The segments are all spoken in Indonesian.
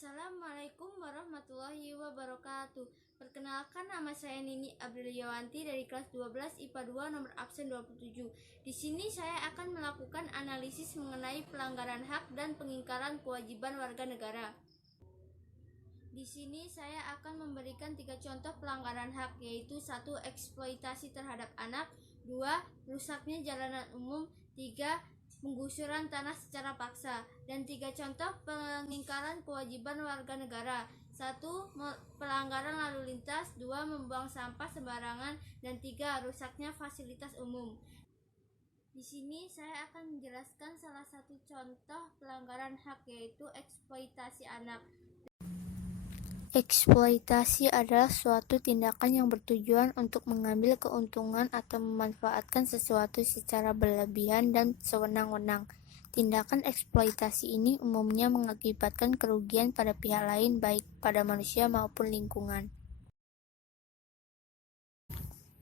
Assalamualaikum warahmatullahi wabarakatuh. Perkenalkan, nama saya Nini Abriliawanti dari kelas 12 IPA 2 nomor absen 27. Di sini saya akan melakukan analisis mengenai pelanggaran hak dan pengingkaran kewajiban warga negara. Di sini saya akan memberikan 3 contoh pelanggaran hak, yaitu 1. Eksploitasi terhadap anak, 2. Rusaknya jalanan umum, 3. Penggusuran tanah secara paksa. Dan 3 contoh pengingkaran kewajiban warga negara: 1. Pelanggaran lalu lintas, 2. Membuang sampah sembarangan, dan 3. Rusaknya fasilitas umum. Di sini saya akan menjelaskan salah satu contoh pelanggaran hak, yaitu eksploitasi anak. Eksploitasi adalah suatu tindakan yang bertujuan untuk mengambil keuntungan atau memanfaatkan sesuatu secara berlebihan dan sewenang-wenang. Tindakan eksploitasi ini umumnya mengakibatkan kerugian pada pihak lain, baik pada manusia maupun lingkungan.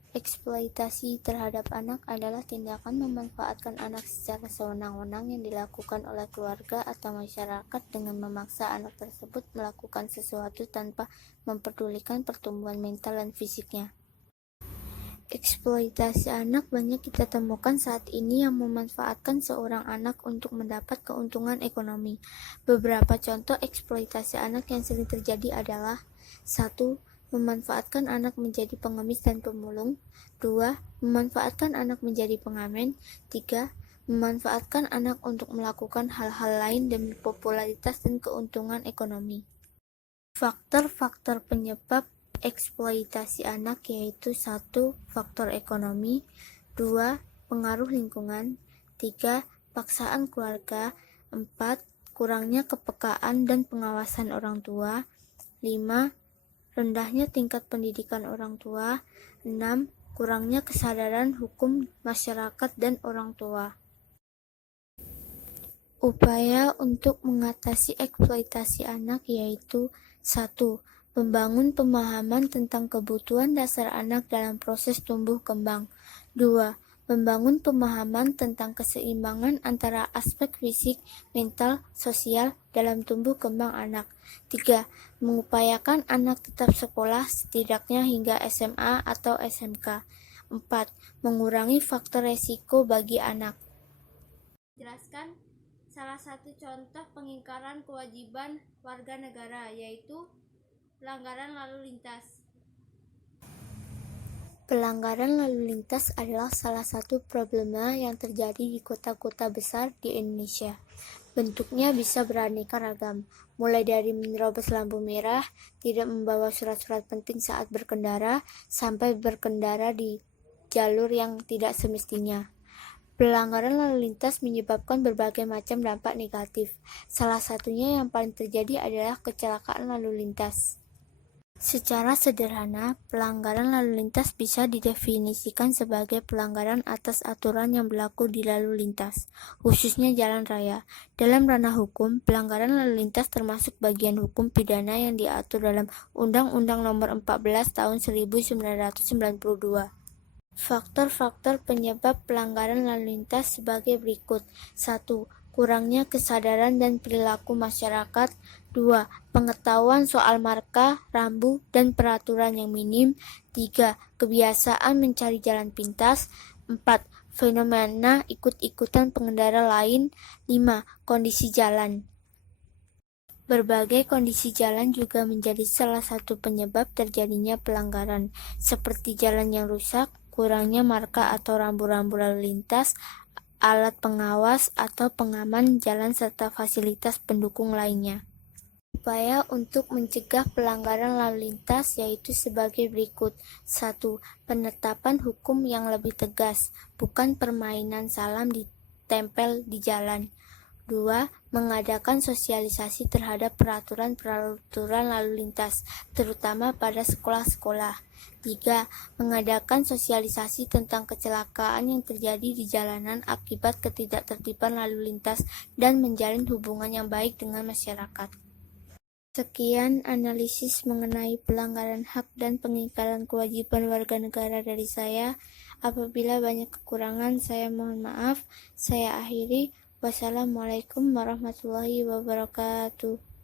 Eksploitasi terhadap anak adalah tindakan memanfaatkan anak secara sewenang-wenang yang dilakukan oleh keluarga atau masyarakat dengan memaksa anak tersebut melakukan sesuatu tanpa memperdulikan pertumbuhan mental dan fisiknya. Eksploitasi anak banyak kita temukan saat ini yang memanfaatkan seorang anak untuk mendapat keuntungan ekonomi. Beberapa contoh eksploitasi anak yang sering terjadi adalah: 1. Memanfaatkan anak menjadi pengemis dan pemulung. 2. Memanfaatkan anak menjadi pengamen. 3. Memanfaatkan anak untuk melakukan hal-hal lain demi popularitas dan keuntungan ekonomi. Faktor-faktor penyebab eksploitasi anak yaitu: 1. Faktor ekonomi. 2. Pengaruh lingkungan. 3. Paksaan keluarga. 4. Kurangnya kepekaan dan pengawasan orang tua. 5. Rendahnya tingkat pendidikan orang tua. 6. Kurangnya kesadaran hukum masyarakat dan orang tua. Upaya untuk mengatasi eksploitasi anak yaitu: 1. Membangun pemahaman tentang kebutuhan dasar anak dalam proses tumbuh kembang. 2. Membangun pemahaman tentang keseimbangan antara aspek fisik, mental, sosial dalam tumbuh kembang anak. 3. Mengupayakan anak tetap sekolah setidaknya hingga SMA atau SMK. 4. Mengurangi faktor resiko bagi anak. Jelaskan salah satu contoh pengingkaran kewajiban warga negara, yaitu pelanggaran lalu lintas. Pelanggaran lalu lintas adalah salah satu problema yang terjadi di kota-kota besar di Indonesia. Bentuknya bisa beraneka ragam, mulai dari menerobos lampu merah, tidak membawa surat-surat penting saat berkendara, sampai berkendara di jalur yang tidak semestinya. Pelanggaran lalu lintas menyebabkan berbagai macam dampak negatif. Salah satunya yang paling terjadi adalah kecelakaan lalu lintas. Secara sederhana, pelanggaran lalu lintas bisa didefinisikan sebagai pelanggaran atas aturan yang berlaku di lalu lintas, khususnya jalan raya. Dalam ranah hukum, pelanggaran lalu lintas termasuk bagian hukum pidana yang diatur dalam Undang-Undang Nomor 14 Tahun 1992. Faktor-faktor penyebab pelanggaran lalu lintas sebagai berikut: 1. Kurangnya kesadaran dan perilaku masyarakat. 2. Pengetahuan soal marka, rambu, dan peraturan yang minim. 3. Kebiasaan mencari jalan pintas. 4. Fenomena ikut-ikutan pengendara lain. 5. Kondisi jalan. Berbagai kondisi jalan juga menjadi salah satu penyebab terjadinya pelanggaran, seperti jalan yang rusak, kurangnya marka atau rambu-rambu lalu lintas, alat pengawas atau pengaman jalan, serta fasilitas pendukung lainnya. Upaya untuk mencegah pelanggaran lalu lintas yaitu sebagai berikut: 1. Penetapan hukum yang lebih tegas, bukan permainan salam ditempel di jalan. 2. Mengadakan sosialisasi terhadap peraturan-peraturan lalu lintas, terutama pada sekolah-sekolah. 3. Mengadakan sosialisasi tentang kecelakaan yang terjadi di jalanan akibat ketidaktertiban lalu lintas dan menjalin hubungan yang baik dengan masyarakat. Sekian analisis mengenai pelanggaran hak dan pengingkaran kewajiban warga negara dari saya. Apabila banyak kekurangan, saya mohon maaf. Saya akhiri. Wassalamualaikum warahmatullahi wabarakatuh.